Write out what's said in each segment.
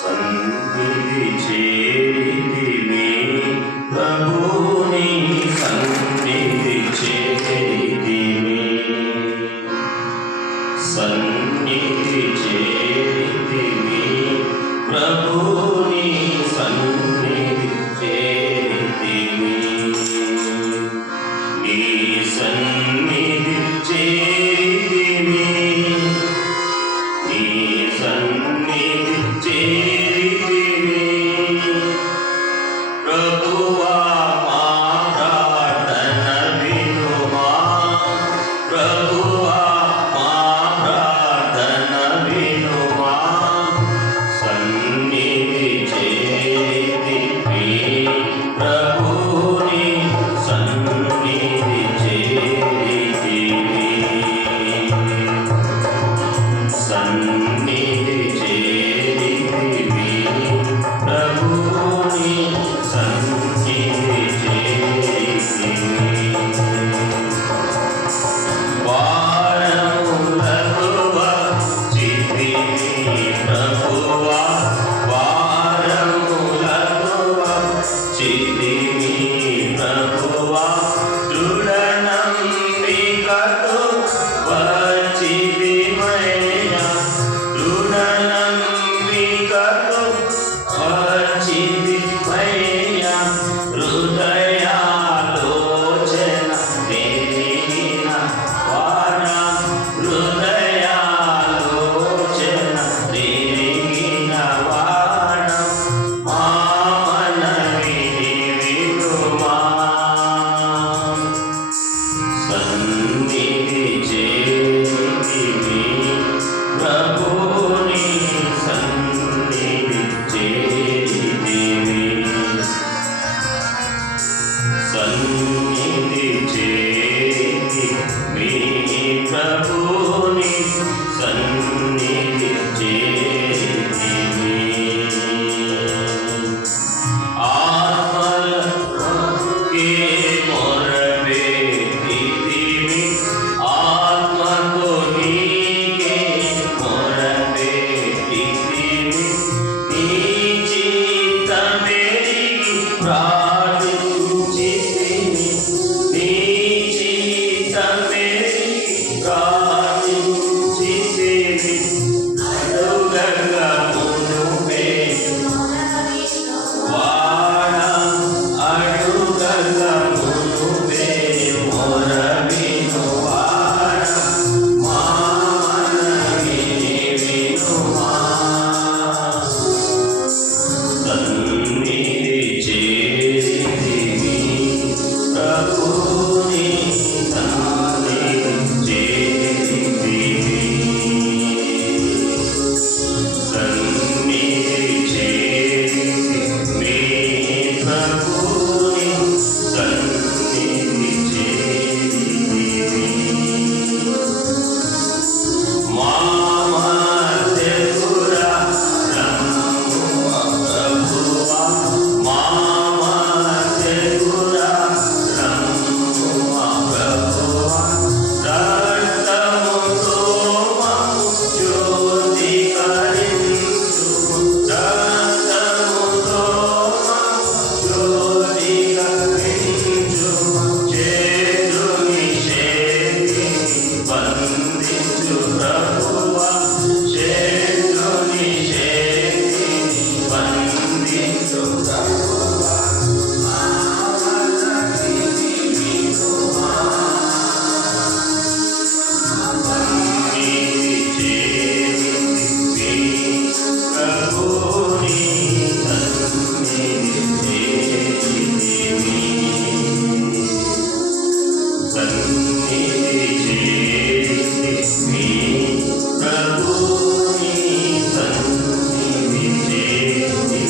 సన్నిధి చేరితిమి ప్రభుని సన్నిధి చేరితిమి సన్నిధి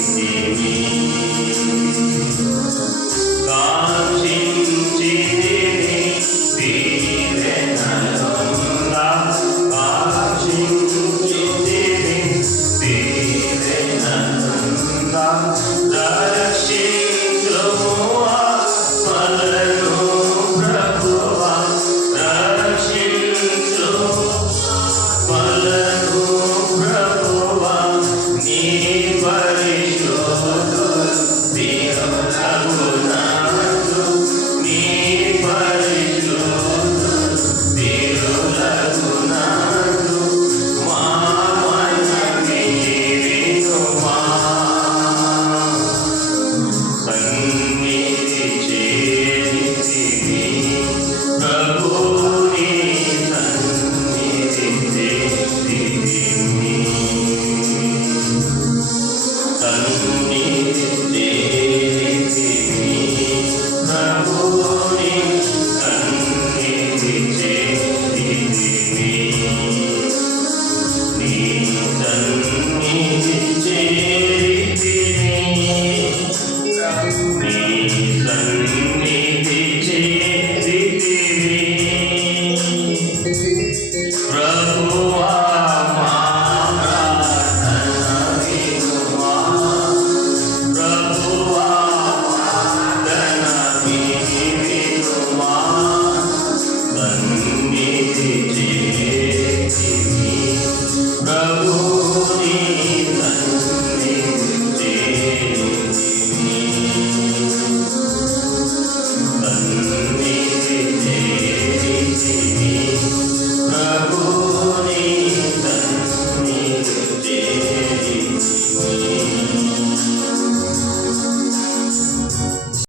చేరితిమి see.